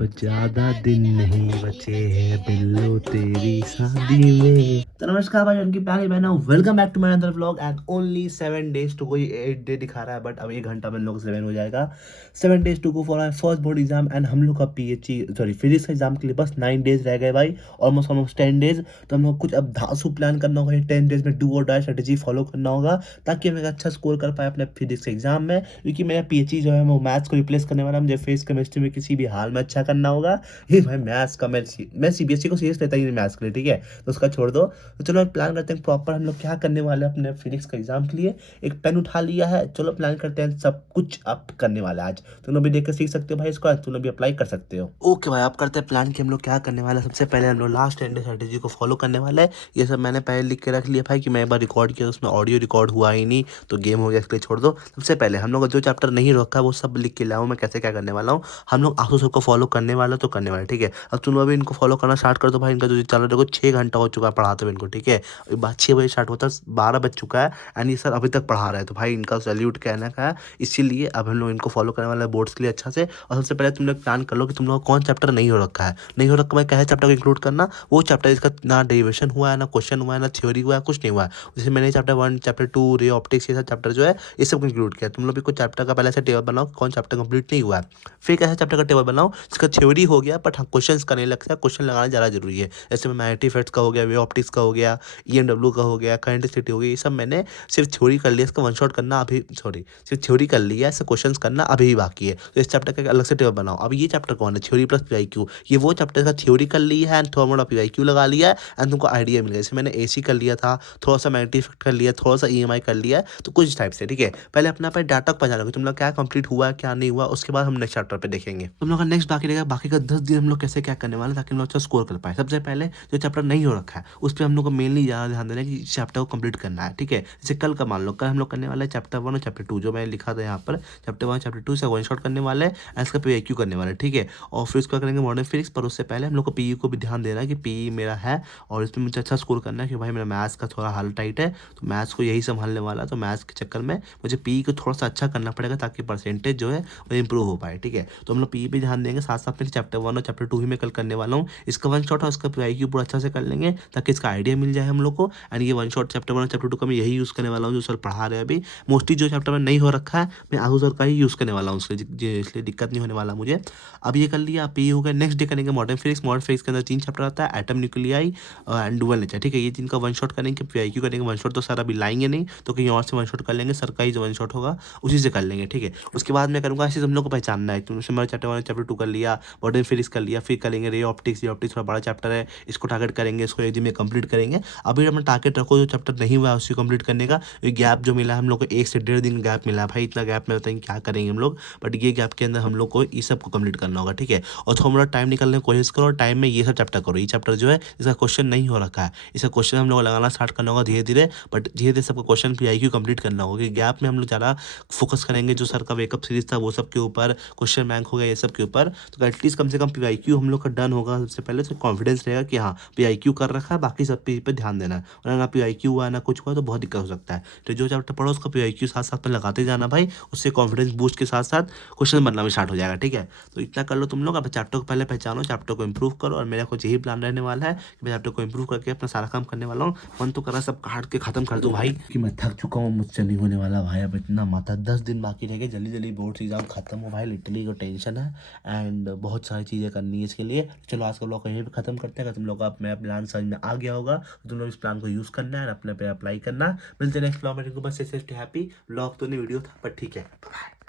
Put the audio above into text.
अब ज्यादा दिन नहीं बचे हैं बिल्लो तेरी शादी में। तो नमस्कार भाई, उनकी प्यारी बहनों, welcome back to my another vlog and only 7 days to go. 8 day दिखा रहा है बट अब 1 घंटा में लोग 7 हो जाएगा। 7 days to go for my first board exam and हम लोग का पीएचई सॉरी फिजिक्स एग्जाम के लिए बस 9 days रह गए भाई। Almost 10 days। तो हम लोग कुछ अब धांसू प्लान करना होगा। 10 days में डू और डाई स्ट्रेटेजी फॉलो करना होगा ताकि हम एक अच्छा स्कोर कर पाए अपने फिजिक्स एग्जाम में, क्योंकि मेरा पीएचई जो है वो मैथ्स को रिप्लेस करने वाला है। मुझे फिजिक्स केमिस्ट्री में किसी भी हाल में अच्छा करना होगा। ये भाई मैथ्स का मैं सीबीएसई को सीरियस लेता ही नहीं मैथ्स के लिए, ठीक है, तो उसका छोड़ दो। तो चलो प्लान करते हैं प्रॉपर हम लोग क्या करने वाले हैं अपने फिजिक्स का एग्जाम के लिए। एक पेन उठा लिया है, चलो प्लान करते हैं सब कुछ अब करने वाले हैं आज। तुम लोग भी देख कर सीख सकते हो भाई इसको, तुम लोग भी अप्लाई कर सकते हो। ओके भाई, आप करते हैं प्लान कि हम लोग क्या करने वाले हैं। सबसे पहले हम लोग लास्ट 10 डे स्ट्रेटेजी को फॉलो करने वाले हैं। ये सब मैंने पहले लिख के रख लिया भाई कि मैं एक बार रिकॉर्ड किया, उसमें ऑडियो रिकॉर्ड हुआ ही नहीं तो गेम हो गया, इसके लिए छोड़ दो। सबसे पहले हम लोग जो चैप्टर नहीं रखा वो सब लिख के लाऊं मैं कैसे क्या करने वाला हूँ। हम लोग आंसू सबको फॉलो करने वाला तो करने वाले, ठीक है। अब तुम लोग भी इनको फॉलो करना स्टार्ट कर दो भाई। इनका जो चल रहा है देखो 6 घंटा हो चुका है पढ़ाते हुए इनको, ठीक है। ये बात 6 बजे स्टार्ट होता है, 12 बज चुका है एंड ये सर अभी तक पढ़ा रहे हैं, तो भाई इनका सैल्यूट कहना का है। इसीलिए अब हम लोग इनको फॉलो करने वाले हैं बोर्ड्स के लिए अच्छा से। और सबसे पहले तुम लोग प्लान कर लो कि तुम लोग कौन चैप्टर नहीं हो रखा है। नहीं हो रखा मैं क्या है चैप्टर को इंक्लूड करना, वो चैप्टर इसका ना डेरिवेशन हुआ है, ना क्वेश्चन हुआ है, ना थ्योरी हुआ है, कुछ नहीं हुआ है। जैसे मैंने चैप्टर 1 चैप्टर 2 रे ऑप्टिक्स ये सब चैप्टर जो है ये सब इंक्लूड किया। तुम लोग भी कुछ चैप्टर का पहले से टेबल बनाओ कि कौन चैप्टर कंप्लीट नहीं हुआ है। फिर एक ऐसा चैप्टर का टेबल बनाओ जिसका थ्योरी हो गया बट हाँ क्वेश्चन का नहीं लगता, क्वेश्चन लगाना ज़्यादा जरूरी है। जैसे मैग्नेटिक इफेक्ट्स का हो गया, वे ऑप्टिक्स का हो गया, ईएमडब्ल्यू का हो गया, करंट स्थिति हो गई, ये सब मैंने सिर्फ थ्योरी कर लिया। इसका वन शॉट करना अभी सॉरी सिर्फ थ्योरी कर लिया, इससे क्वेश्चन करना अभी भी बाकी है। तो इस चैप्टर का अलग से टेबल बनाओ। अब ये चैप्टर कौन है, थ्योरी प्लस पीआईक्यू। ये वो चैप्टर का थ्योरी कर ली है एंड थोड़ा मोड़ा पीआईक्यू लगा लिया है एंड तुमको आइडिया मिल गया। जैसे मैंने एसी कर लिया था, थोड़ा सा मैग्नेटिक इफेक्ट कर लिया, थोड़ा सा ईएमआई कर लिया, तो कुछ टाइप से, ठीक है। पहले अपना डाटा को पहचानो कि तुम लोग क्या कंप्लीट हुआ है क्या नहीं हुआ, उसके बाद हम नेक्स्ट चैप्टर पे देखेंगे। तुम लोग का नेक्स्ट बाकी रहेगा, बाकी का 10 दिन हम लोग कैसे क्या करने वाले ताकि हम लोग अच्छा स्कोर कर पाए। सबसे पहले जो चैप्टर नहीं हो रखा है उस पर हम लोग को मेनली ज़्यादा ध्यान देना है कि चैप्टर को कंप्लीट करना है, ठीक है। जैसे कल का मान लो, कल हम लोग करने वाले हैं चैप्टर 1 और चैप्टर 2 जो मैंने लिखा था यहाँ पर। चैप्टर 1 चैप्टर 2 से वन शॉट करने वाले हैं एंड इसका पीआईक्यू करने वाले हैं, ठीक है। और फिर उसका करेंगे मॉडर्न फिजिक्स, पर उससे पहले हम लोग को पीई को भी ध्यान देना है कि पीई मेरा है और इसमें मुझे अच्छा स्कोर करना है कि भाई मेरा मैथ्स का थोड़ा हाल टाइट है, तो मैथ्स को यही संभालने वाला, तो मैथ्स के चक्कर में मुझे पीई को थोड़ा सा अच्छा करना पड़ेगा ताकि परसेंटेज जो है वो इंप्रूव हो पाए, ठीक है। तो हम लोग पीई पे ध्यान देंगे, साथ साथ में चैप्टर 1 और चैप्टर 2 ही मैं कल करने वाला हूँ। इसका वन शॉट और इसका पीआईक्यू पूरा अच्छा से कर लेंगे ताकि इसका आइडिया मिल जाए हम लोग को। एंड ये वन शॉट चैप्टर 1 और चैप्टर 2 का मैं यही यूज़ करने वाला हूँ जो सर पढ़ा रहे हैं अभी। मोस्टली जो चैप्टर में नहीं हो रखा है मैं आगू सर का ही यूज़ करने वाला हूँ, इसलिए दिक्कत नहीं होने वाला मुझे। अब ये कर लिया, पी हो गया। नेक्स्ट डे करेंगे मॉडर्न फिजिक्स। मॉडर्न फिजिक्स के अंदर 3 चैप्टर आता है, atom, nuclei and dual nature, ठीक है। ये 3 का वन शॉट करेंगे, पीआईक्यू करेंगे। वन शॉट तो सर अभी लाएंगे नहीं तो कहीं और से वन शॉट कर लेंगे, सर का ही जो वन शॉट होगा उसी से कर लेंगे, ठीक है। उसके बाद मैं करूँगा ऐसे हम लोग को पहचानना है। तुमने हमारे चैप्टर 1 चैप्टर 2 कर लिया, मॉडर्न फिजिक्स कर लिया, फिर करेंगे रे ऑप्टिक्स। ये ऑप्टिक्स थोड़ा बड़ा चैप्टर है, इसको टारगेट करेंगे, इसको एक दिन में कंप्लीट करेंगे। अभी अपना टारगेट रखो जो चैप्टर नहीं हुआ है उसी कंप्लीट करने का। ये गैप जो मिला है हम लोग को 1 से 1.5 दिन गैप मिला है भाई, इतना गैप में बताएंगे क्या करेंगे हम लोग, बट ये गैप के अंदर हम लोग को ये सब को कंप्लीट करना होगा, ठीक है। और थोड़ा मोड़ा टाइम निकालने की कोशिश करो और टाइम में ये सब चैप्टर करो। ये चैप्टर जो है इसका क्वेश्चन नहीं हो रखा है, इसका क्वेश्चन हम लोग लगाना स्टार्ट करना होगा धीरे धीरे, बट धीरे धीरे सबका क्वेश्चन पीआईक्यू कंप्लीट करना होगा। गैप में हम लोग ज़्यादा फोकस करेंगे जो सर का वेकअप सीरीज था वो सब के ऊपर, क्वेश्चन बैंक हो गया ये सब के ऊपर, तो एटलीस्ट कम से कम पीआईक्यू हम लोग का डन होगा सबसे पहले, तो कॉन्फिडेंस रहेगा कि हाँ पीआईक्यू कर रखा है, बाकी सब पे ध्यान देना है। वरना ना पीआईक्यू हुआ ना कुछ हुआ तो बहुत दिक्कत हो सकता है। तो जो चैप्टर पढ़ो उसका पीआईक्यू साथ साथ में लगाते जाना भाई, उससे कॉन्फिडेंस बूस्ट के साथ साथ क्वेश्चन बनना भी स्टार्ट हो जाएगा, ठीक है। तो इतना कर लो तुम लोग। अब चैप्टर को पहले पहचानो, चैप्टर को इंप्रूव करो, और मेरा कुछ यही प्लान रहने वाला है कि मैं चैप्टर को इंप्रूव करके अपना सारा काम करने वाला हूँ। मन तो करा सब काट के खत्म कर दूँ भाई, कि मैं थक चुका हूँ, मुझसे नहीं होने वाला भाई। अब इतना माथा 10 दिन बाकी रह गए, जल्दी जल्दी बोर्ड एग्जाम खत्म हो भाई, लिटरली को टेंशन है एंड बहुत सारी चीज़ें करनी है इसके लिए। चलो आज का ब्लॉग यहीं पे खत्म करते हैं। अगर तुम लोग का मेरा प्लान समझ में आ गया होगा तो तुम लोग इस प्लान को यूज़ करना है, अपने पे अप्लाई करना। मिलते हैं नेक्स्ट ब्लॉग में, बस से हैप्पी ब्लॉग तो नहीं वीडियो था बट ठीक है, बाय।